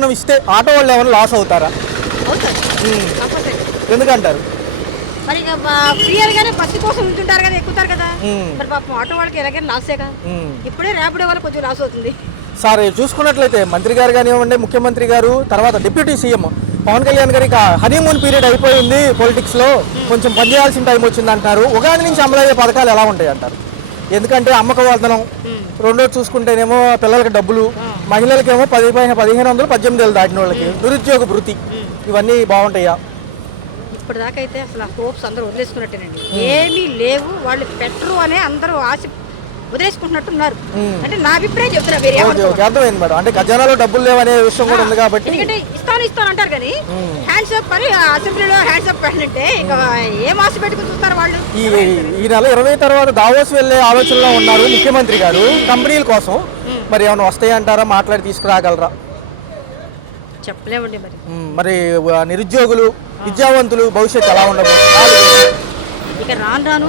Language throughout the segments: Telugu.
పరమాన్నం ఇస్తే ఆటో వాళ్ళు ఏమైనా లాస్ అవుతారా? ఎందుకంటారు? మరి ఫ్రీగానే బస్సు కోసం ఉంటుంటారు కదా, ఎక్కుతారు కదా, మరి పాపం ఆటో వాళ్ళకి ఎలాగైనా లాసే కదా. ఇప్పుడే ర్యాపిడో వల్ల కొంచెం లాస్ అవుతుంది. సార్ చూసుకున్నట్లయితే మంత్రి గారు కానివ్వండి, ముఖ్యమంత్రి గారు, తర్వాత డిప్యూటీ సీఎం పవన్ కళ్యాణ్ గారికి హనీమూన్ పీరియడ్ అయిపోయింది, పొలిటిక్స్ లో కొంచెం పనిచేయాల్సిన టైం వచ్చింది అంటారు. ఉగాది నుంచి అమలయ్యే పథకాలు ఎలా ఉంటాయి అంటారు? ఎందుకంటే అమ్మక వర్ధనం, రెండోది చూసుకుంటేనేమో పిల్లలకి డబ్బులు, మహిళలకేమో 1500 18 దాటిన వాళ్ళకి నిరుద్యోగ భృతి, ఇవన్నీ బాగుంటాయా? ఇప్పటిదాకా అయితే అసలు హోప్స్ అందరూ వదిలేసుకున్నట్టేనండి. ఏమీ లేవు, వాళ్ళు పెట్టరు అనే అందరూ ఆశ వదిలేసుకుంటున్నట్టున్నారు. అంటే నా అభిప్రాయం చెప్తున్నా. అర్థమైంది మేడం. అంటే ఖజానాలో డబ్బులు లేవనే విషయం కూడా ఉంది కాబట్టి. ఎందుకంటే ఇస్తాను అంటారు కానీ హ్యాండ్స్ అప్ అని అసెంబ్లీలో హ్యాండ్స్ అప్ అంటే ఇంకా ఏం ఆశ పెట్టుకుని చూస్తారు వాళ్ళు. ఈ నెల 20 తర్వాత దావోస్ వెళ్లే ఆలోచనలో ఉన్నారు ముఖ్యమంత్రి గారు కంపెనీల కోసం. మరి ఏమైనా వస్తాయంటారా? మాట్లాడి తీసుకురాగలరా? చెప్పలేమండి. మరి నిరుద్యోగులు, విద్యావంతులు భవిష్యత్తు ఎలా ఉండబోతుంది? ఇక రాను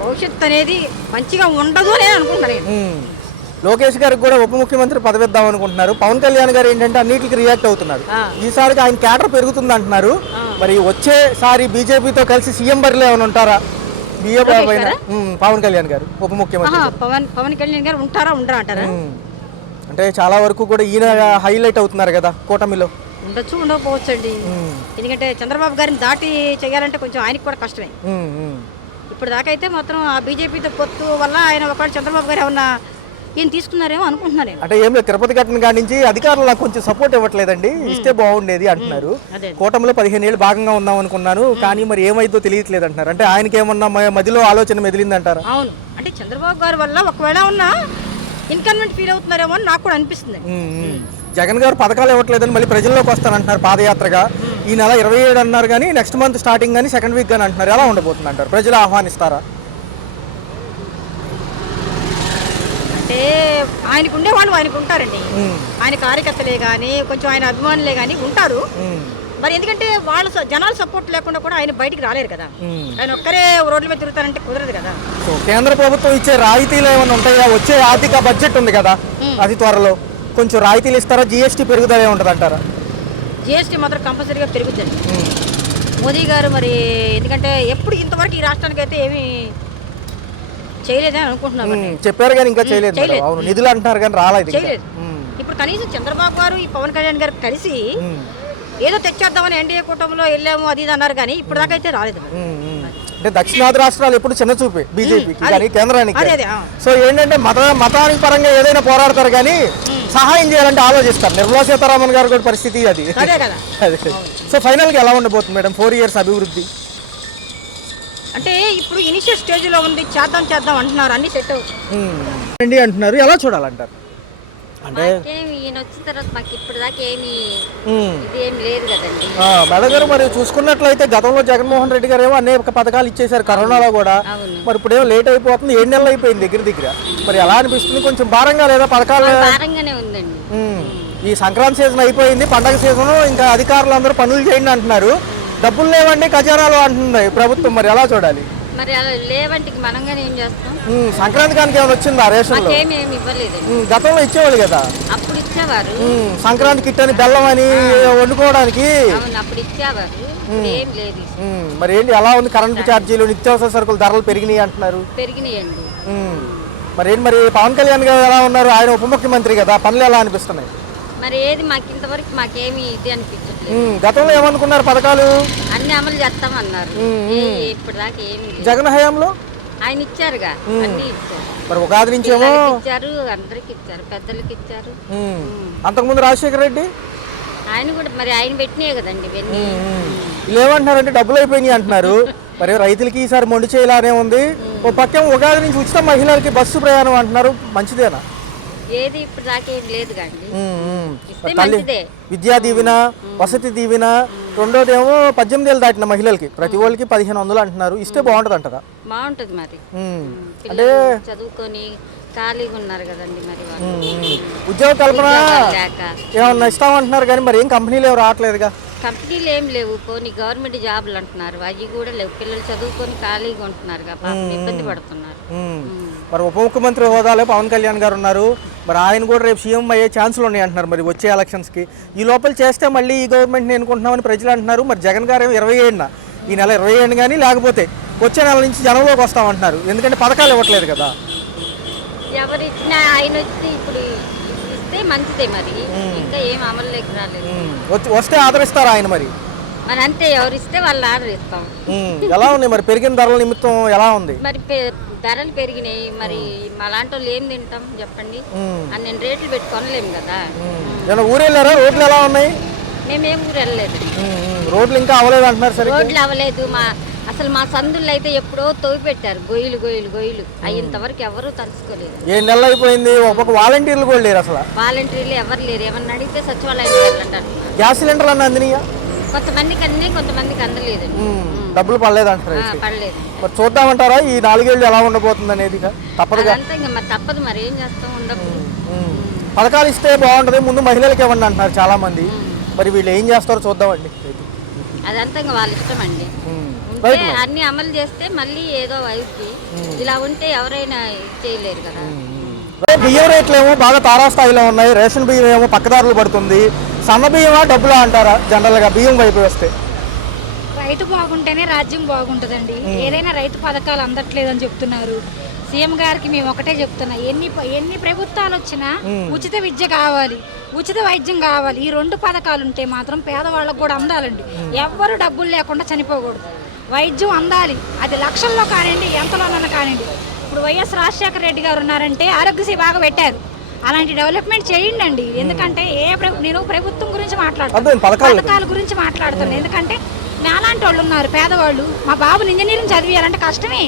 భవిష్యత్తు అనేది మంచిగా ఉండదు అని అనుకుంటున్నాను. లోకేష్ గారికి కూడా ఉప ముఖ్యమంత్రి పదవి ఇద్దాం అనుకుంటున్నారు. పవన్ కళ్యాణ్ గారు ఏంటంటే అన్నిటికీ రియాక్ట్ అవుతున్నారు. ఈసారికి ఆయన క్యాడర్ పెరుగుతుంది అంటున్నారు. మరి వచ్చేసారి బీజేపీతో కలిసి సీఎం బరిలో ఏమైనా ఉంటారా? పవన్ కళ్యాణ్ గారు ఉప ముఖ్యమంత్రి పవన్ కళ్యాణ్ గారు ఉంటారా ఉండరా అంటారా? అంటే చాలా వరకు కూడా ఈయన హైలైట్ అవుతున్నారు కదా కూటమిలో. ఉండొచ్చు, ఉండకపోవచ్చు అండి. ఎందుకంటే చంద్రబాబు గారిని దాటి చేయాలంటే కొంచెం ఆయనకి కూడా కష్టమే. ఇప్పుడు దాకా అయితే మాత్రం ఆ బీజేపీతో పొత్తు వల్ల ఆయన ఒకవేళ చంద్రబాబు గారు ఏమన్నా ఈయన తీసుకున్నారేమో అనుకుంటున్నారు. అంటే ఏం లేదు, తిరుపతి ఘటన కాడి నుంచి అధికారులు నాకు కొంచెం సపోర్ట్ ఇవ్వట్లేదండి, ఇస్తే బాగుండేది అంటున్నారు. కూటమిలో 15 ఏళ్ళు భాగంగా ఉందాం అనుకున్నాను, కానీ మరి ఏమైందో తెలియట్లేదు అంటున్నారు. అంటే ఆయనకి ఏమన్నా మధ్యలో ఆలోచన మెదిలింది అంటారా? అవును, అంటే చంద్రబాబు గారి వల్ల ఒకవేళ ఉన్నా ఇన్కన్వెంట్ ఫీల్ అవుతున్నారేమో అని నాకు కూడా అనిపిస్తుంది. జగన్ గారు పథకాలు ఇవ్వట్లేదని మళ్ళీ ప్రజల్లోకి వస్తానంటున్నారు పాదయాత్రగా. ఈ నెల 27 అన్నారు కానీ నెక్స్ట్ మంత్ స్టార్టింగ్ కానీ సెకండ్ వీక్ కానీ అంటున్నారు. ఎలా ఉండబోతుంది అంటారు? ప్రజలు ఆహ్వానిస్తారా? అంటే ఆయనకు ఉండేవాళ్ళు ఆయనకు ఉంటారండి. ఆయన కార్యకర్తలే కానీ కొంచెం ఆయన అభిమానులే కానీ ఉంటారు. మరి ఎందుకంటే వాళ్ళ జనాల సపోర్ట్ లేకుండా కూడా ఆయన బయటికి రాలేరు కదా. ఆయన ఒక్కరే రోడ్ల మీద తిరుగుతారంటే కుదరదు కదా. కేంద్ర ప్రభుత్వం ఇచ్చే రాయితీలు ఏమైనా ఉంటాయా? వచ్చే ఆర్థిక బడ్జెట్ ఉంది కదా, అది త్వరలో కొంచెం రాయితీలు ఇస్తారా? జిఎస్టీ పెరుగుదల ఏముంటుంది అంటారా? జిఎస్టీ మాత్రం కంపల్సరీగా పెరుగుద్దండి. మోదీ గారు మరి ఎందుకంటే ఎప్పుడు ఇంతవరకు ఈ రాష్ట్రానికి అయితే ఏమీ చేయలేదని అనుకుంటున్నాను. చెప్పారు కానీ ఇంకా చేయలేదు. అవును, నిధులు అంటున్నారు కానీ రాలేదు. ఇప్పుడు కనీసం చంద్రబాబు గారు ఈ పవన్ కళ్యాణ్ గారు కలిసి ఏదో తెచ్చేద్దామని ఎన్డీఏ కూటమిలో వెళ్ళాము అది ఇది అన్నారు కానీ ఇప్పుడు దాకా అయితే రాలేదు. అంటే దక్షిణాది రాష్ట్రాలు ఎప్పుడు చిన్న చూపే బీజేపీకి కానీ కేంద్రానికి. సో ఏంటంటే మతానికి పరంగా ఏదైనా పోరాడతారు కానీ సహాయం చేయాలంటే ఆలోచిస్తారు. నిర్మలా సీతారామన్ గారు కూడా పరిస్థితి అది. సో ఫైనల్ గా ఎలా ఉండబోతుంది మేడం 4 years అభివృద్ధి? అంటే ఇప్పుడు ఇనిషియల్ స్టేజ్ లో ఉంది, చేద్దాం అంటున్నారు, అన్ని సెట్ అవుతుంది అంటున్నారు. ఎలా చూడాలంటారు? అంటే ఈయన వచ్చిన తర్వాత మాకు ఇప్పుడు దాకా ఏమి లేదు కదండి మేడం గారు. మరి చూసుకున్నట్లయితే గతంలో జగన్మోహన్ రెడ్డి గారు ఏమో అనేక పథకాలు ఇచ్చేసారు కరోనాలో కూడా. మరి ఇప్పుడేమో లేట్ అయిపోతుంది, 7 నెలలు అయిపోయింది దగ్గర. మరి ఎలా అనిపిస్తుంది? కొంచెం భారంగా లేదా పథకాలు? భారంగానే ఉందండి. ఈ సంక్రాంతి సీజన్ అయిపోయింది, పండగ సీజన్, ఇంకా అధికారులు అందరూ పనులు చేయండి అంటున్నారు. డబ్బులు లేవండి ఖజానాలు అంటుంది ప్రభుత్వం. మరి ఎలా చూడాలి? మరి అలా లేవంటే మనంగానే ఏం చేస్తాం? సంక్రాంతి కానికి ఏమైనా వచ్చిందా రేషన్? గతంలో ఇచ్చేవాళ్ళు కదా, అప్పుడు ఇచ్చేవారు. సంక్రాంతి కిట్ అని బెల్లం అని వండుకోవడానికి అప్పుడు ఇచ్చేవారు. మరి ఏంటి ఎలా ఉంది? కరెంటు ఛార్జీలు, నిత్యావసర సరుకులు ధరలు పెరిగినాయి అంటున్నారు. పెరిగినాయండి. మరి ఏంటి మరి పవన్ కళ్యాణ్ గారు ఎలా ఉన్నారు? ఆయన ఉప ముఖ్యమంత్రి కదా, పనులు ఎలా అనిపిస్తున్నాయి? మరి ఏది మాకు ఇంతవరకు మాకేమి ఇది అనిపించట్లేదు. గతంలో ఏమనుకున్నారు? పథకాలు అన్ని అమలు చేస్తామన్నారు. ఇప్పుడు దాకా ఏమి జగన్ హయాంలో ఆయన ఇచ్చారుగా, అన్ని ఇచ్చారు. మరి ఉగాది నుంచి ఏమో ఇచ్చారు, అందరికి ఇచ్చారు, పెద్దలకి ఇచ్చారు. అంతకుముందు రాజశేఖర రెడ్డి ఆయన కూడా మరి ఆయన పెట్టినాయి కదండి ఇవన్నీ. లేవంటున్నారంటే డబ్బులు అయిపోయినాయి అంటున్నారు. మరి రైతులకి ఈసారి మొండి చేయలానే ఉంది. ఓ పక్కన ఉగాది నుంచి ఉచిత మహిళలకి బస్సు ప్రయాణం అంటున్నారు, మంచిదేనా? ఏది ఇప్పుడు దాకా ఏం లేదు కానీ విద్యా దీవెన, వసతి దీవెన, రెండోదేమో 18 ఏళ్ళు దాటిన మహిళలకి ప్రతి వాళ్ళకి 1500 అంటున్నారు. ఇస్తే బాగుంటది అంటారా? బాగుంటది. మరి అంటే చదువుకొని ఖాళీగా ఉన్నారు కదండి, మరి ఉద్యోగ కల్పన ఏమన్నా ఇస్తామంటున్నారు కానీ మరి ఏం కంపెనీలు ఏమి రావట్లేదుగా. కంపెనీలు ఏం లేవు, పోనీ గవర్నమెంట్ జాబులు అంటున్నారు, అవి కూడా లేవు. పిల్లలు చదువుకొని ఖాళీగా ఉంటున్నారు, పాపం ఇబ్బంది పడుతున్నారు. మరి ఉప ముఖ్యమంత్రి హోదాలో పవన్ కళ్యాణ్ గారు ఉన్నారు, మరి ఆయన కూడా రేపు సీఎం అయ్యే ఛాన్సులు ఉన్నాయి అంటున్నారు. మరి వచ్చే ఎలక్షన్స్కి ఈ లోపల చేస్తే మళ్ళీ ఈ గవర్నమెంట్ని ఎన్నుకుంటున్నామని ప్రజలు అంటున్నారు. మరి జగన్ గారు 27న ఈ నెల 27 కానీ లేకపోతే వచ్చే నెల నుంచి జనంలోకి వస్తామంటున్నారు. ఎందుకంటే పథకాలు ఇవ్వట్లేదు కదా. ఎవరు ఇచ్చినా ఆయన వచ్చి ఇప్పుడు ఇస్తే మంచిదే, మరి ఇంకా ఏం అమలులోకి రాలేదు. వస్తే ఆదరిస్తారా ఆయన? మరి మరి అంతే, ఎవరు ఇస్తే వాళ్ళు ఆదరిస్తాం. ఎలా ఉంది మరి పెరిగిన ధరల నిమిత్తం ఎలా ఉంది? మరి ధరలు పెరిగినాయి, మరి అలాంటి వాళ్ళు ఏం తింటాం చెప్పండి. నేను రేట్లు పెట్టి కొనలేము కదా. ఊరు వెళ్ళారా? రోడ్లు ఎలా ఉన్నాయి? మేమేం ఊరు వెళ్ళలేదు, రోడ్లు ఇంకా అవ్వలేదు అంటున్నారు. సరే, రోడ్లు అవ్వలేదు. అసలు మా సందుల్లో అయితే ఎప్పుడో తవ్వి పెట్టారు, గొయ్యలు గొయ్యలు గొయ్యలు. అయ్యేంతవరకు ఎవరు తలుసుకోలేదు. 7 నెలలు అయిపోయింది, ఒక వాలంటీర్లు కూడా లేరు అసలు. వాలంటీర్లు ఎవరు లేరు, ఏమన్నా అడిగితే సచివాలయం వెళ్ళంటారు. గ్యాస్ సిలిండర్లు అన్న అందినయా? కొంతమందికి అన్నీ, కొంతమందికి అందలేదు. డబ్బులు పడలేదు అంటారు. పడలేదు. మరి చూద్దామంటారా ఈ 4 ఏళ్ళు ఎలా ఉండబోతుంది అనేది? తప్పదుగా, అంతా ఇంకా మరి తప్పదు, మరి ఏం చేస్తాం, ఉండదు. పథకాలు ఇస్తే బాగుంటది, ముందు మహిళలకి ఇవ్వండి అంటున్నారు చాలా మంది. మరి వీళ్ళు ఏం చేస్తారో చూద్దామండి. అదంతా ఇంకా వాళ్ళ ఇష్టం అండి. అన్ని అమలు చేస్తే మళ్ళీ ఏదో అవుద్ది, ఇలా ఉంటే ఎవరైనా చేయలేరు కదా. బియ్యం రేట్లు ఏమో బాగా తారాస్థాయిలో ఉన్నాయి, రేషన్ బియ్యం ఏమో పక్కదారులు పడుతుంది. సన్న బియ్యమా డబ్బులా అంటారా జనరల్గా బియ్యం వైపు వస్తే? రైతు బాగుంటేనే రాజ్యం బాగుంటుందండి. ఏదైనా రైతు పథకాలు అందట్లేదని చెప్తున్నారు. సీఎం గారికి మేము ఒకటే చెప్తున్నా, ఎన్ని ప్రభుత్వాలు వచ్చినా ఉచిత విద్య కావాలి, ఉచిత వైద్యం కావాలి. ఈ 2 పథకాలు ఉంటే మాత్రం పేదవాళ్ళకు కూడా అందాలండి. ఎవ్వరు డబ్బులు లేకుండా చనిపోకూడదు, వైద్యం అందాలి. అది లక్షల్లో కానివ్వండి, ఎంతలోనన్నా కానివ్వండి. ఇప్పుడు వైఎస్ రాజశేఖర రెడ్డి గారు ఉన్నారంటే ఆరోగ్యశ్రీ బాగా పెట్టారు. అలాంటి డెవలప్మెంట్ చేయండి. ఎందుకంటే నేను ప్రభుత్వం గురించి మాట్లాడుతాను, పథకాల గురించి మాట్లాడుతున్నాను. ఎందుకంటే మేలాంటి వాళ్ళు ఉన్నారు, పేదవాళ్ళు. మా బాబుని ఇంజనీరింగ్ చదివేయాలంటే కష్టమే,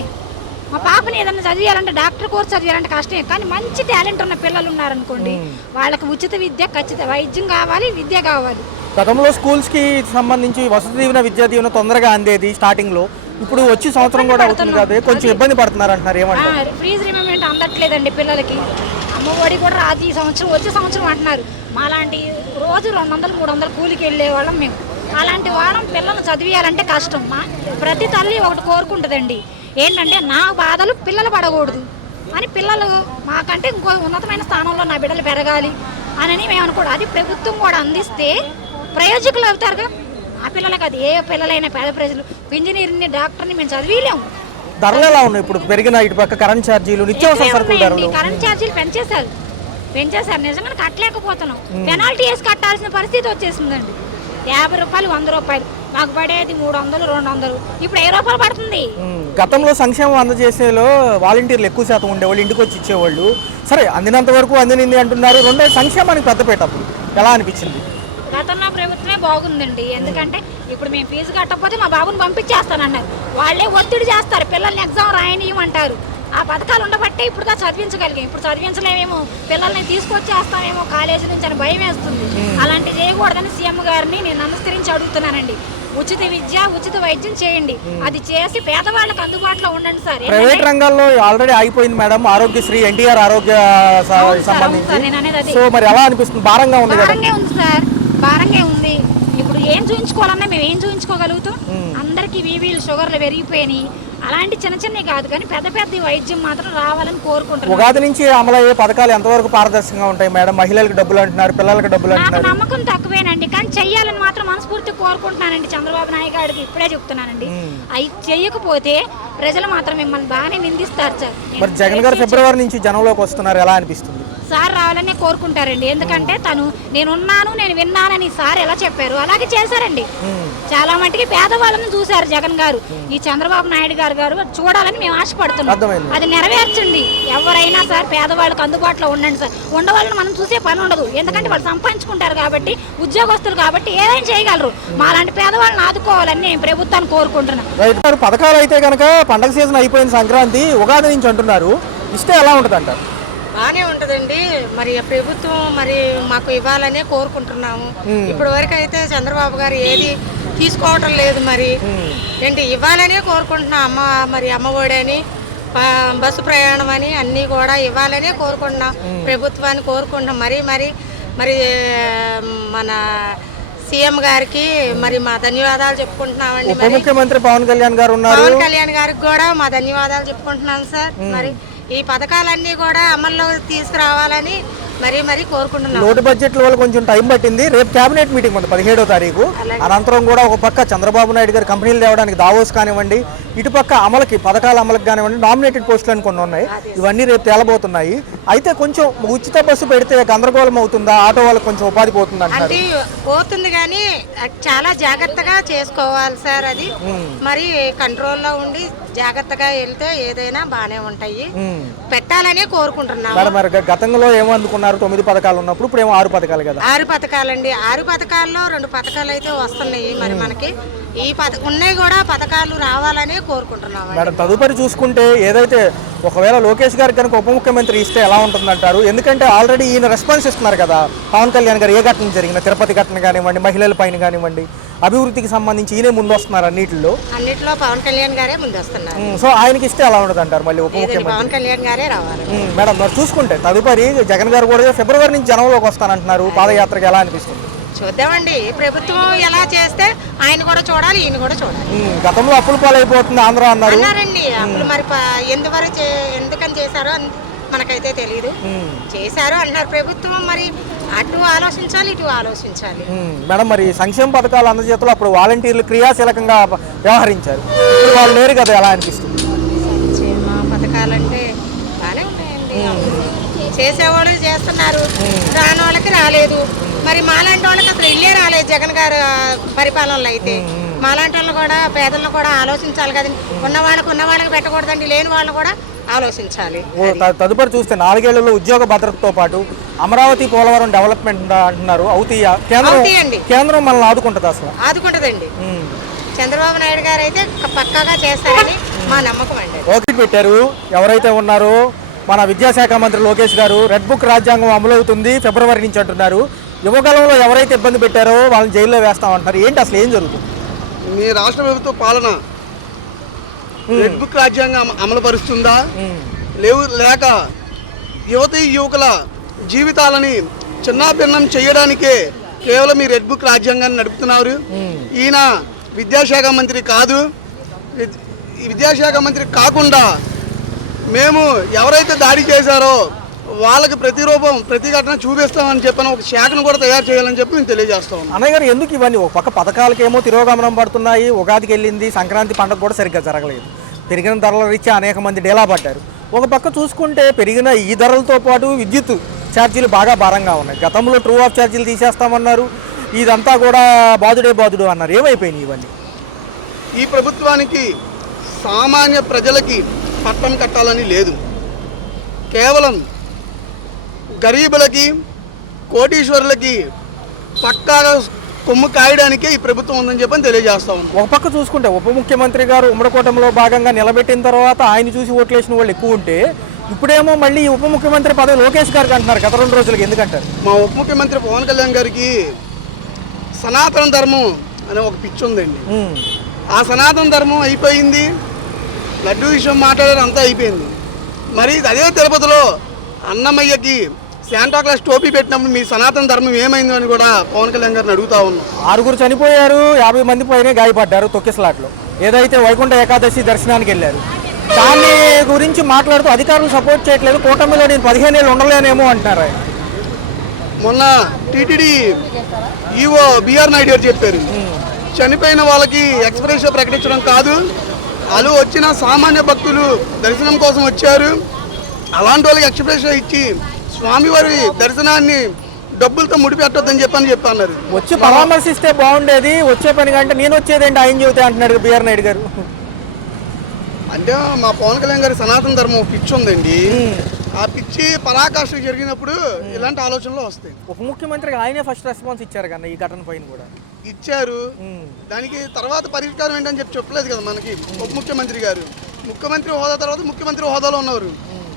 మా పాపని ఏదైనా చదివేయాలంటే డాక్టర్ కోర్స్ చదివేయాలంటే కష్టమే. కానీ మంచి టాలెంట్ ఉన్న పిల్లలు ఉన్నారనుకోండి, వాళ్ళకి ఉచిత విద్య, ఖచ్చిత వైద్యం కావాలి, విద్య కావాలి. గతంలో స్కూల్స్కి సంబంధించి వసతి దీవెన, విద్యా దీవెన తొందరగా అందేది స్టార్టింగ్లో. ఇప్పుడు వచ్చి సంవత్సరం కూడా అవుతుంది కదా, కొంచెం ఇబ్బంది పడుతున్నారు అంటున్నారు. ఏమంటారు? ఫీజు రిమెంబర్మెంట్ అందట్లేదండి పిల్లలకి. అమ్మఒడి కూడా రాదు ఈ సంవత్సరం, వచ్చే సంవత్సరం అంటున్నారు. మాలాంటి రోజు 200-300 కూలికి వెళ్ళే వాళ్ళం మేము. అలాంటి వాళ్ళం పిల్లలు చదివేయాలంటే కష్టం. ప్రతి తల్లి ఒకటి కోరుకుంటుందండి, ఏంటంటే నా బాధలు పిల్లలు పడకూడదు అని. పిల్లలు మాకంటే ఇంకో ఉన్నతమైన స్థానంలో నా బిడ్డలు పెరగాలి అని మేము అనుకోవడం. అది ప్రభుత్వం కూడా అందిస్తే ప్రయోజకులు అవుతారుగా ఆ పిల్లలకి. అది ఏ పిల్లలైనా పేద ప్రజలు ఇంజనీరింగ్ని, డాక్టర్ని మేము చదివేయలేము. ధరలు ఎలా ఉన్నాయి ఇప్పుడు? పెరిగిన ఇటు పక్క కరెంట్ ఛార్జీలు, నిత్యావసర సరుకుల ధరలు. కరెంట్ ఛార్జీలు పెంచేశారు. నిజంగా కట్టలేకపోతున్నాం. పెనాల్టీ వేసి కట్టాల్సిన పరిస్థితి వచ్చేసిందండి. 50 రూపాయలు, 100 రూపాయలు మాకు పడేది 300, 200. ఇప్పుడు 10 రూపాయలు పడుతుంది. గతంలో సంక్షేమం అందజేసేలో వాలంటీర్లు ఎక్కువ శాతం ఉండేవాళ్ళు, ఇంటికి వచ్చి ఇచ్చేవాళ్ళు. సరే, అందినంత వరకు అందినింది అంటున్నారు. రెండో సంక్షేమానికి పెద్దపీట అప్పుడు ఎలా అనిపించింది? గతంలో ప్రభుత్వమే బాగుందండి. ఎందుకంటే ఇప్పుడు మేము ఫీజు కట్టకపోతే మా బాబుని పంపించేస్తానన్నారు. వాళ్ళే ఒత్తిడి చేస్తారు, పిల్లల్ని ఎగ్జామ్ రాయనియమంటారు. ఆ పథకాలు ఉండబట్టే ఇప్పుడు చదివించగలిగాం. ఇప్పుడు చదివించలేమేమో, పిల్లల్ని తీసుకొచ్చేస్తామేమో కాలేజీ నుంచి అని భయం వేస్తుంది. అలాంటి చేయకూడదని సీఎం గారిని నేను నమస్కరించి అడుగుతున్నానండి. ఉచిత విద్య, ఉచిత వైద్యం చేయండి. అది చేసి పేదవాళ్ళకి అందుబాటులో ఉండండి సార్. ప్రైవేట్ రంగాల్లో ఆల్రెడీ ఆగిపోయింది మేడం, ఆరోగ్యశ్రీ, ఎన్టీఆర్ ఆరోగ్య సంబంధించి. సో మరి ఎలా అనిపిస్తుంది? భారంగా ఉంది సార్, భారంగా ఉంది. ఇప్పుడు ఏం చూపించుకోవాలన్నా మేము ఏం చూపించుకోగలుగుతాం? అందరికీ బీపీలు, షుగర్లు పెరిగిపోయినాయి. అలాంటి చిన్నవి కాదు, కానీ పెద్ద వైద్యం మాత్రం రావాలని కోరుకుంటున్నాం. ఉగాది నుంచి అమలయ్యే పథకాలు ఎంతవరకు పారదర్శకంగా ఉంటాయి మేడం? మహిళలకు డబ్బులు అంటున్నారు, పిల్లలకు డబ్బులు అంటున్నారు. నాకు నమ్మకం తక్కువేనండి, కానీ చెయ్యాలని మాత్రం మనస్ఫూర్తి కోరుకుంటున్నానండి. చంద్రబాబు నాయుడు గారికి ఇప్పుడే చెప్తున్నానండి, అవి చెయ్యకపోతే ప్రజలు మాత్రం మిమ్మల్ని బాగానే నిందిస్తారు సార్. మరి జగన్ గారు ఫిబ్రవరి నుంచి జనంలోకి వస్తున్నారు, ఎలా అనిపిస్తుంది? సార్ రావాలనే కోరుకుంటారండి. ఎందుకంటే నేనున్నాను, నేను విన్నానని సార్ ఎలా చెప్పారు అలాగే చేశారండి. చాలా మటుకి పేదవాళ్ళని చూశారు జగన్ గారు. ఈ చంద్రబాబు నాయుడు గారు చూడాలని మేము ఆశపడుతున్నాం. అది నెరవేర్చండి. ఎవరైనా సార్ పేదవాళ్ళకి అందుబాటులో ఉండండి సార్. ఉండవాళ్ళని మనం చూసే పని ఉండదు, ఎందుకంటే వాళ్ళు సంపాదించుకుంటారు కాబట్టి, ఉద్యోగస్తులు కాబట్టి ఏదైనా చేయగలరు. మాలాంటి పేదవాళ్ళని ఆదుకోవాలని నేను ప్రభుత్వాన్ని కోరుకుంటున్నాను. పథకాలు అయితే కనుక పండగ సీజన్ అయిపోయింది, సంక్రాంతి, ఉగాది నుంచి అంటున్నారు. ఇస్తే ఎలా ఉంటుంది అంటారు? బాగానే ఉంటుందండి. మరి ప్రభుత్వం మరి మాకు ఇవ్వాలనే కోరుకుంటున్నాము. ఇప్పటి వరకు అయితే చంద్రబాబు గారు ఏది తీసుకోవటం లేదు. మరి ఏంటి ఇవ్వాలనే కోరుకుంటున్నాం. మరి అమ్మఒడి అని, బస్సు ప్రయాణం అని అన్నీ కూడా ఇవ్వాలనే కోరుకుంటున్నాం. ప్రభుత్వాన్ని కోరుకుంటున్నాం. మరి మన సీఎం గారికి మరి మా ధన్యవాదాలు చెప్పుకుంటున్నామండి. ఉప ముఖ్యమంత్రి పవన్ కళ్యాణ్ గారు ఉన్నారు. పవన్ కళ్యాణ్ గారికి కూడా మా ధన్యవాదాలు చెప్పుకుంటున్నాం సార్. మరి ఈ పథకాలన్నీ కూడా అమల్లో తీసుకురావాలని మరీ కోరుకుంటున్నాం. లోటు బడ్జెట్ల వల్ల కొంచెం టైం పట్టింది. రేపు కేబినెట్ మీటింగ్ ఉంది 17వ తారీఖు. అనంతరం కూడా ఒక పక్క చంద్రబాబు నాయుడు గారు కంపెనీలు తేవడానికి దావోస్ కానివ్వండి, ఇటు పక్క పథకాల అమలుకి కానివ్వండి, నామినేటెడ్ పోస్టులు అని కొన్ని ఉన్నాయి. ఇవన్నీ రేపు తేలబోతున్నాయి. అయితే కొంచెం ఉచిత బస్సు పెడితే గందరగోళం అవుతుందా? ఆటో వాళ్ళకి కొంచెం ఉపాధి పోతుంది అంటారు. అంటే పోతుంది కానీ చాలా జాగ్రత్తగా చేసుకోవాలి సార్. అది మరి కంట్రోల్లో ఉండి జాగ్రత్తగా వెళ్తే ఏదైనా బాగానే ఉంటాయి. పెట్టాలనే కోరుకుంటున్నాం. మేడం మరి గతంలో ఏమో అందుకున్నారు 9 పథకాలు ఉన్నప్పుడు, ఇప్పుడు ఏమో 6 పథకాలు కదా? 6 పథకాలండి. 6 పథకాల్లో 2 పథకాలు అయితే వస్తున్నాయి. మరి మనకి ఈ ఉన్నాయి కూడా పథకాలు రావాలనే కోరుకుంటున్నాం. మేడం తదుపరి చూసుకుంటే ఏదైతే ఒకవేళ లోకేష్ గారికి కనుక ఉప ముఖ్యమంత్రి ఇస్తే ఎలా ఉంటుందంటారు? ఎందుకంటే ఆల్రెడీ ఈయన రెస్పాన్స్ ఇస్తున్నారు కదా పవన్ కళ్యాణ్ గారు. ఏ ఘటన జరిగిన తిరుపతి ఘటన కానివ్వండి, మహిళల పైన కానివ్వండి, అభివృద్ధికి సంబంధించి ఈయనే ముందు వస్తున్నారు అన్నింటిలో పవన్ కళ్యాణ్ గారే ముందు వస్తున్నారు. సో ఆయనకి ఇస్తే ఎలా ఉండదు అంటారు మళ్ళీ ఉప ముఖ్యమంత్రి? పవన్ కళ్యాణ్ గారే రావాలి. మేడం మరి చూసుకుంటే తదుపరి జగన్ గారు కూడా ఫిబ్రవరి నుంచి జనంలోకి వస్తానంటున్నారు. పాదయాత్రకి ఎలా అనిపిస్తుంది? చూద్దామండి. ప్రభుత్వం ఎలా చేస్తే ఆయన కూడా చూడాలి, ఈయన కూడా చూడాలి. గతంలో అప్పుల పాలైపోతుంది ఆంధ్ర అన్నారండి. అప్పుడు మరి ఎందువరకు ఎందుకని చేశారో మనకైతే తెలియదు. చేశారు అంటున్నారు ప్రభుత్వం. మరి అటు ఆలోచించాలి, ఇటు ఆలోచించాలి. మేడం మరి సంక్షేమ పథకాలు అందజేతలు అప్పుడు వాలంటీర్లు క్రియాశీలకంగా వ్యవహరించారు. ఇప్పుడు వాళ్ళు లేరు కదా, ఎలా అనిపిస్తుంది? సంక్షేమ పథకాలంటే బాగానే ఉన్నాయండి. చేసేవాళ్ళు చేస్తున్నారు, రాని వాళ్ళకి రాలేదు. మరి మాలాంటి వాళ్ళకి అసలు ఇల్లే రాలేదు జగన్ గారు పరిపాలనలో. అయితే మాలాంటి వాళ్ళు కూడా పేదలను కూడా ఆలోచించాలి కదండి. ఉన్న వాళ్ళకి పెట్టకూడదండి, లేని వాళ్ళు కూడా ఆలోచించాలి. తదుపరి చూస్తే 4 ఏళ్లలో ఉద్యోగ భద్రతతో పాటు అమరావతి పోలవరం డెవలప్మెంట్ అంటున్నారు. అవుతాయా? కేంద్రం మనల్ని ఆదుకుంటుంది? అసలు ఆదుకుంటుందండి. చంద్రబాబు నాయుడు గారు అయితే పక్కాగా చేస్తారని మా నమ్మకం అండి. ఓకే పెట్టారు. ఎవరైతే ఉన్నారో మన విద్యాశాఖ మంత్రి లోకేష్ గారు రెడ్ బుక్ రాజ్యాంగం అమలవుతుంది ఫిబ్రవరి నుంచి అంటున్నారు. యువకాలంలో ఎవరైతే ఇబ్బంది పెట్టారో వాళ్ళని జైల్లో వేస్తామంటారు. ఏంటి అసలు ఏం జరుగుతుంది? మీ రాష్ట్ర ప్రభుత్వ పాలన రెడ్ బుక్ రాజ్యాంగం అమలు పరుస్తుందా లేక యువకుల జీవితాలని చిన్నాభిన్నం చేయడానికే కేవలం ఈ రెడ్ బుక్ రాజ్యాంగాన్ని నడుపుతున్నారు. ఈయన విద్యాశాఖ మంత్రి కాదు. విద్యాశాఖ మంత్రి కాకుండా మేము ఎవరైతే దాడి చేశారో వాళ్ళకి ప్రతిఘటన చూపిస్తామని చెప్పిన ఒక శాఖను కూడా తయారు చేయాలని చెప్పి మేము తెలియజేస్తాం. అన్నయ్య గారు ఎందుకు ఇవన్నీ? ఒక పక్క పథకాలకేమో తిరోగమనం పడుతున్నాయి. ఉగాదికి వెళ్ళింది, సంక్రాంతి పండుగ కూడా సరిగ్గా జరగలేదు. పెరిగిన ధరల రీత్యా అనేక మంది డేలా పడ్డారు. ఒక పక్క చూసుకుంటే పెరిగిన ఈ ధరలతో పాటు విద్యుత్ ఛార్జీలు బాగా భారంగా ఉన్నాయి. గతంలో ట్రూ ఆఫ్ ఛార్జీలు తీసేస్తామన్నారు. ఇదంతా కూడా బాదుడు అన్నారు. ఏమైపోయినాయి ఇవన్నీ? ఈ ప్రభుత్వానికి సామాన్య ప్రజలకి పట్టం కట్టాలని లేదు. కేవలం గరీబులకి, కోటీశ్వరులకి పక్కాగా కొమ్ము కాయడానికే ఈ ప్రభుత్వం ఉందని చెప్పని తెలియజేస్తాం. ఒక పక్క చూసుకుంటే ఉప ముఖ్యమంత్రి గారు ఉమ్మడికోటంలో భాగంగా నిలబెట్టిన తర్వాత ఆయన చూసి ఓట్లేసిన వాళ్ళు ఎక్కువ ఉంటే, ఇప్పుడేమో మళ్ళీ ఉప ముఖ్యమంత్రి పదవి లోకేష్ గారికి అంటున్నారు. గత 2 రోజులకి ఎందుకంటారు? మా ఉప ముఖ్యమంత్రి పవన్ కళ్యాణ్ గారికి సనాతన ధర్మం అనే ఒక పిచ్చి ఉందండి. ఆ సనాతన ధర్మం అయిపోయింది. లడ్డూ విషయం మాట్లాడారు, అంతా అయిపోయింది. మరి అదే తిరుపతిలో అన్నమయ్యకి శాంటాక్లాస్ టోపీ పెట్టినప్పుడు మీ సనాతన ధర్మం ఏమైందో అని కూడా పవన్ కళ్యాణ్ గారిని అడుగుతా ఉన్నాం. 6 చనిపోయారు, 50 మంది పైనే గాయపడ్డారు తొక్కిసలాట్లో. ఏదైతే వైకుంఠ ఏకాదశి దర్శనానికి వెళ్ళారు దాని గురించి మాట్లాడుతూ అధికారులు సపోర్ట్ చేయట్లేదు. కూటమిలో నేను 15 ఏళ్ళు ఉండలేనేమో అంటున్నారు ఆయన. మొన్న టీటీడీ ఈఓ బిఆర్ నాయుడు గారు చెప్పారు, చనిపోయిన వాళ్ళకి ఎక్స్ప్రెస్ ప్రకటించడం కాదు, వాళ్ళు వచ్చిన సామాన్య భక్తులు దర్శనం కోసం వచ్చారు, అలాంటి వాళ్ళకి ఎక్స్ప్రెస్ ఇచ్చి స్వామివారి దర్శనాన్ని డబ్బులతో ముడిపెట్టొద్దని చెప్పన్నారు. వచ్చి పరామర్శిస్తే బాగుండేది, వచ్చే పని కంటే నేను వచ్చేదేంటి ఆయన చెబితే అంటున్నాడు బిఆర్ నాయుడు గారు. అంటే మా పవన్ కళ్యాణ్ గారి సనాతన ధర్మం పిచ్చి ఉందండి. ఆ పిచ్చి పరాకాష్ఠ జరిగినప్పుడు ఇలాంటి ఆలోచనలు వస్తాయి. ఉప ముఖ్యమంత్రికి ఆయనే ఫస్ట్ రెస్పాన్స్ ఇచ్చారు కన్నా ఈ ఘటన పైన కూడా ఇచ్చారు. దానికి తర్వాత పరిష్కారం ఏంటని చెప్పలేదు కదా మనకి ఉప ముఖ్యమంత్రి గారు. ముఖ్యమంత్రి హోదా తర్వాత ముఖ్యమంత్రి హోదాలో ఉన్నారు.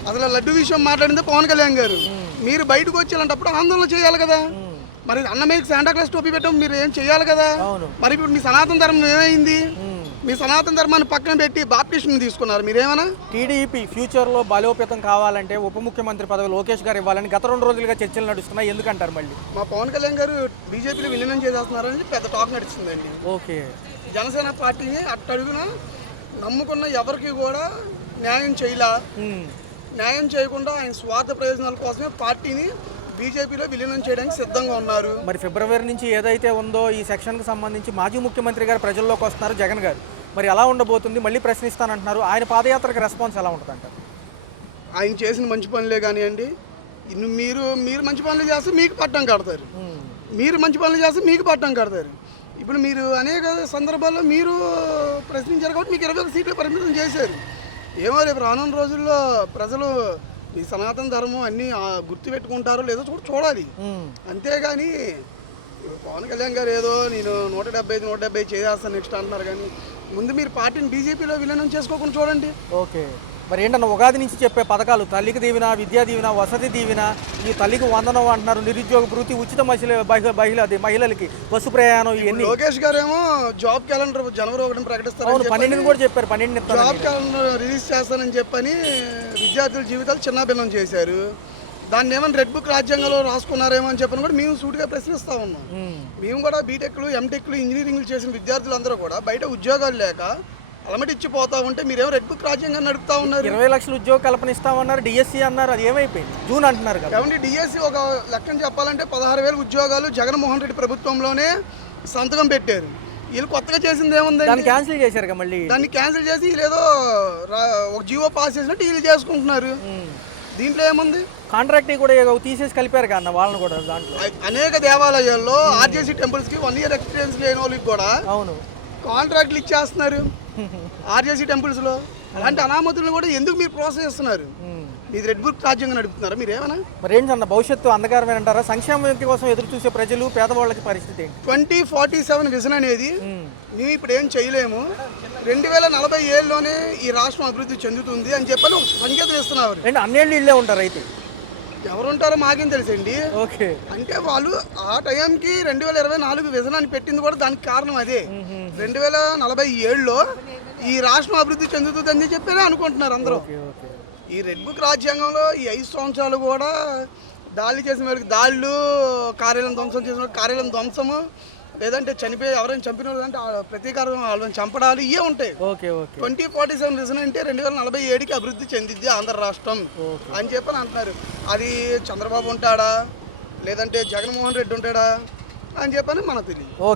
అసలు లడ్డు విషయం మాట్లాడిందే పవన్ కళ్యాణ్ గారు. మీరు బయటకు వచ్చేటప్పుడు ఆందోళన చేయాలి కదా. మరి అన్నమయ్యకి శాంటాక్లాస్ టోపీ పెట్టడం మీరు ఏం చేయాలి కదా. మరి ఇప్పుడు మీ సనాతన ధర్మం ఏమైంది? మీ సనాతన ధర్మాన్ని పక్కన పెట్టి బాప్టిస్ట్ని తీసుకున్నారు మీరేమన్నా. టీడీపీ ఫ్యూచర్లో బలోపేతం కావాలంటే ఉప ముఖ్యమంత్రి పదవి లోకేష్ గారు ఇవ్వాలని గత 2 రోజులుగా చర్చలు నడుస్తున్నాయి, ఎందుకంటారు మళ్ళీ? మా పవన్ కళ్యాణ్ గారు బీజేపీలో విలీనం చేసేస్తున్నారని పెద్ద టాక్ నడుస్తుందండి. ఓకే. జనసేన పార్టీని అట్టడుగున నమ్ముకున్న ఎవరికి కూడా న్యాయం చేయలా. న్యాయం చేయకుండా ఆయన స్వార్థ ప్రయోజనాల కోసమే పార్టీని బీజేపీలో విలీనం చేయడానికి సిద్ధంగా ఉన్నారు. మరి ఫిబ్రవరి నుంచి ఏదైతే ఉందో ఈ సెక్షన్కి సంబంధించి మాజీ ముఖ్యమంత్రి గారు ప్రజల్లోకి వస్తున్నారు, జగన్ గారు. మరి ఎలా ఉండబోతుంది? మళ్ళీ ప్రశ్నిస్తానంటున్నారు. ఆయన పాదయాత్రకు రెస్పాన్స్ ఎలా ఉంటుంది అంటారు? ఆయన చేసిన మంచి పనులే కానివ్వండి, మీరు మంచి పనులు చేస్తే మీకు పట్టం కడతారు, మీరు మంచి పనులు చేస్తే మీకు పట్టం కడతారు. ఇప్పుడు మీరు అనేక సందర్భాల్లో మీరు ప్రశ్నించారు కాబట్టి మీకు 21 సీట్లు పరిమితం చేశారు. ఏమో రేపు రానున్న రోజుల్లో ప్రజలు ఈ సనాతన ధర్మం అన్నీ గుర్తుపెట్టుకుంటారో లేదో చూడాలి. అంతేగాని పవన్ కళ్యాణ్ గారు ఏదో నేను 175 చేసేస్తాను నెక్స్ట్ అంటున్నారు, కానీ ముందు మీరు పార్టీని బీజేపీలో విలీనం చేసుకోకుండా చూడండి. ఓకే. మరి ఏంటన్న ఉగాది నుంచి చెప్పే పథకాలు, తల్లికి దీవెన, విద్యా దీవెన, వసతి దీవెన, ఈ తల్లికి వందనం అంటున్నారు, నిరుద్యోగ భృతి, ఉచిత మహిళలకి బస్సు ప్రయాణం, ఇవన్నీ. లోకేష్ గారు ఏమో జాబ్ క్యాలెండర్ జనవరి 1 ప్రకటిస్తారు, 12 కూడా చెప్పారు. 12 జాబ్ క్యాలెండర్ రిలీజ్ చేస్తానని చెప్పని విద్యార్థుల జీవితాలు చిన్నాభిన్నం చేశారు. దాన్ని ఏమైనా రెడ్ బుక్ రాజ్యాంగంలో రాసుకున్నారేమో అని చెప్పని కూడా మేము సూటిగా ప్రశ్నిస్తూ ఉన్నాం. మేము కూడా బీటెక్లు, ఎంటెక్లు, ఇంజనీరింగ్లు చేసిన విద్యార్థులందరూ కూడా బయట ఉద్యోగాలు లేక అలమటిచ్చిపోతా ఉంటే మీరేమో రెడ్ బుక్ రాజ్యాంగం నడుపుతా ఉన్నారు. 20 లక్షల ఉద్యోగ కల్పన ఇస్తామన్నారు, డిఎస్సీ అన్నారు, అది ఏమైపోయింది? జూన్ అంటున్నారు కదా. కాబట్టి డిఎస్సీ ఒక లెక్కన చెప్పాలంటే 16,000 ఉద్యోగాలు జగన్మోహన్ రెడ్డి ప్రభుత్వంలోనే సంతకం పెట్టారు. వీళ్ళు కొత్తగా చేసింది ఏముంది? దాన్ని క్యాన్సిల్ చేశారు కదా మళ్ళీ. దాన్ని క్యాన్సిల్ చేసి వీళ్ళేదో ఒక జీవో పాస్ చేసినట్టు వీళ్ళు చేసుకుంటున్నారు. దీంట్లో ఏముంది? కాంట్రాక్ట్ కూడా తీసేసి కలిపారు కదా వాళ్ళని కూడా. దాంట్లో అనేక దేవాలయాల్లో ఆర్జేసీ టెంపుల్స్కి 1 year ఎక్స్పీరియన్స్ లేని వాళ్ళకి కూడా అవును కాంట్రాక్ట్లు ఇచ్చేస్తున్నారు ఆర్జేసీ టెంపుల్స్లో. అలాంటి అనామతులను కూడా ఎందుకు మీరు ప్రోత్సహిస్తున్నారు? మీరు రెడ్ బుక్ రాజ్యాంగం నడుపుతున్నారా మీరేమన్నా? మరి ఏంటన్న భవిష్యత్తు అంధకారమే అంటారా? సంక్షేమం కోసం ఎదురు చూసే ప్రజలు, పేదవాళ్ళకి పరిస్థితి ఏంటి? 2047 విజన్ అనేది మేము ఇప్పుడు ఏం చేయలేము, 2047లోనే ఈ రాష్ట్రం అభివృద్ధి చెందుతుంది అని చెప్పని ఒక సంకేతం ఇస్తున్నారు. అన్నేళ్ళు ఇళ్ళే ఉంటారు అయితే ఎవరుంటారో మాకేం తెలుసండి. ఓకే. అంటే వాళ్ళు ఆ టైంకి 2024 విజన్ అని పెట్టింది కూడా దానికి కారణం అదే. 2047లో ఈ రాష్ట్రం అభివృద్ధి చెందుతుందని చెప్పి అనుకుంటున్నారు అందరూ. ఈ రెడ్ బుక్ రాజ్యాంగంలో ఈ 5 సంవత్సరాలు కూడా దాడులు చేసిన వాళ్ళకి దాడులు, కార్యాలయం ధ్వంసం చేసిన వాళ్ళకి కార్యాలయం ధ్వంసము, లేదంటే ఎవరైనా చంపిన వాళ్ళు అంటే ప్రతీకారం వాళ్ళని చంపడాలు ఇవే ఉంటాయి. 2047 విజన్ అంటే 2047కి అభివృద్ధి చెందిద్ది ఆంధ్ర రాష్ట్రం అని చెప్పని అంటున్నారు. అది చంద్రబాబు ఉంటాడా లేదంటే జగన్మోహన్ రెడ్డి ఉంటాడా అని చెప్పని మనకు తెలియదు.